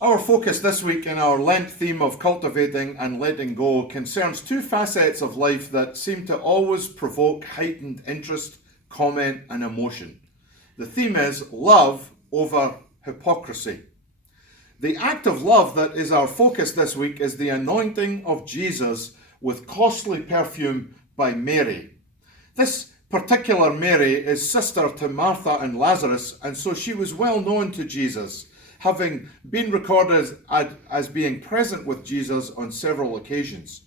Our focus this week in our Lent theme of cultivating and letting go concerns two facets of life that seem to always provoke heightened interest, comment, and emotion. The theme is love over hypocrisy. The act of love that is our focus this week is the anointing of Jesus with costly perfume by Mary. This particular Mary is sister to Martha and Lazarus, and so she was well known to Jesus, having been recorded as being present with Jesus on several occasions.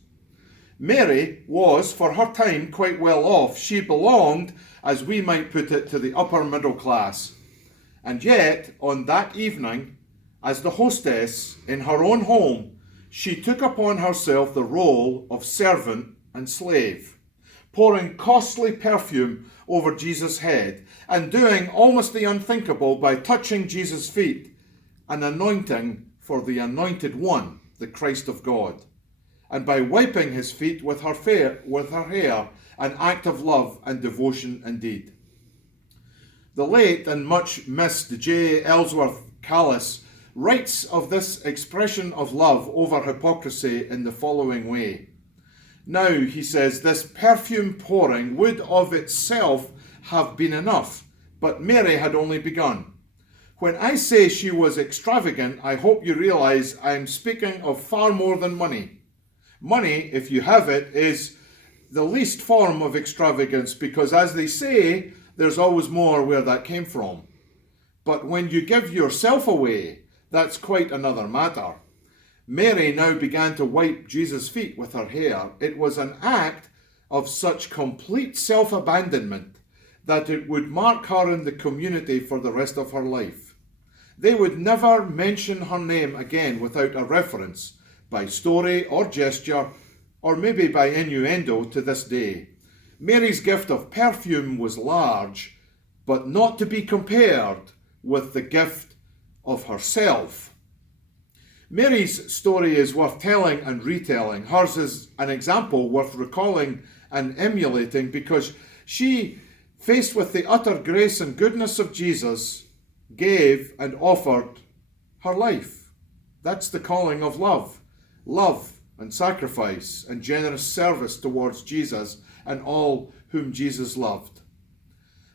Mary was, for her time, quite well off. She belonged, as we might put it, to the upper middle class. And yet, on that evening, as the hostess in her own home, she took upon herself the role of servant and slave, pouring costly perfume over Jesus' head and doing almost the unthinkable by touching Jesus' feet, an anointing for the anointed one, the Christ of God, and by wiping his feet with her hair, an act of love and devotion indeed. The late and much missed J. Ellsworth Callis writes of this expression of love over hypocrisy in the following way. Now, he says, this perfume pouring would of itself have been enough, but Mary had only begun. When I say she was extravagant, I hope you realize I am speaking of far more than money. Money, if you have it, is the least form of extravagance because, as they say, there's always more where that came from. But when you give yourself away, that's quite another matter. Mary now began to wipe Jesus' feet with her hair. It was an act of such complete self-abandonment that it would mark her in the community for the rest of her life. They would never mention her name again without a reference, by story or gesture, or maybe by innuendo to this day. Mary's gift of perfume was large, but not to be compared with the gift of herself. Mary's story is worth telling and retelling. Hers is an example worth recalling and emulating because she, faced with the utter grace and goodness of Jesus, gave and offered her life. That's the calling of love. Love and sacrifice and generous service towards Jesus and all whom Jesus loved.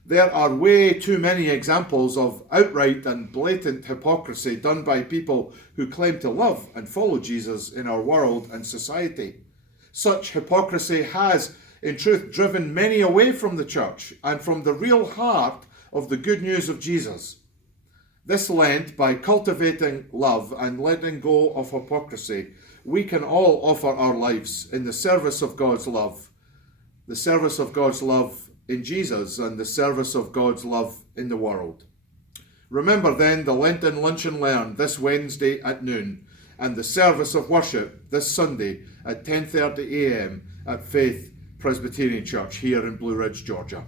There are way too many examples of outright and blatant hypocrisy done by people who claim to love and follow Jesus in our world and society. Such hypocrisy has, in truth, driven many away from the church and from the real heart of the good news of Jesus. This Lent, by cultivating love and letting go of hypocrisy, we can all offer our lives in the service of God's love, the service of God's love in Jesus and the service of God's love in the world. Remember then the Lenten Lunch and Learn this Wednesday at noon and the service of worship this Sunday at 10:30 a.m. at Faith Presbyterian Church here in Blue Ridge, Georgia.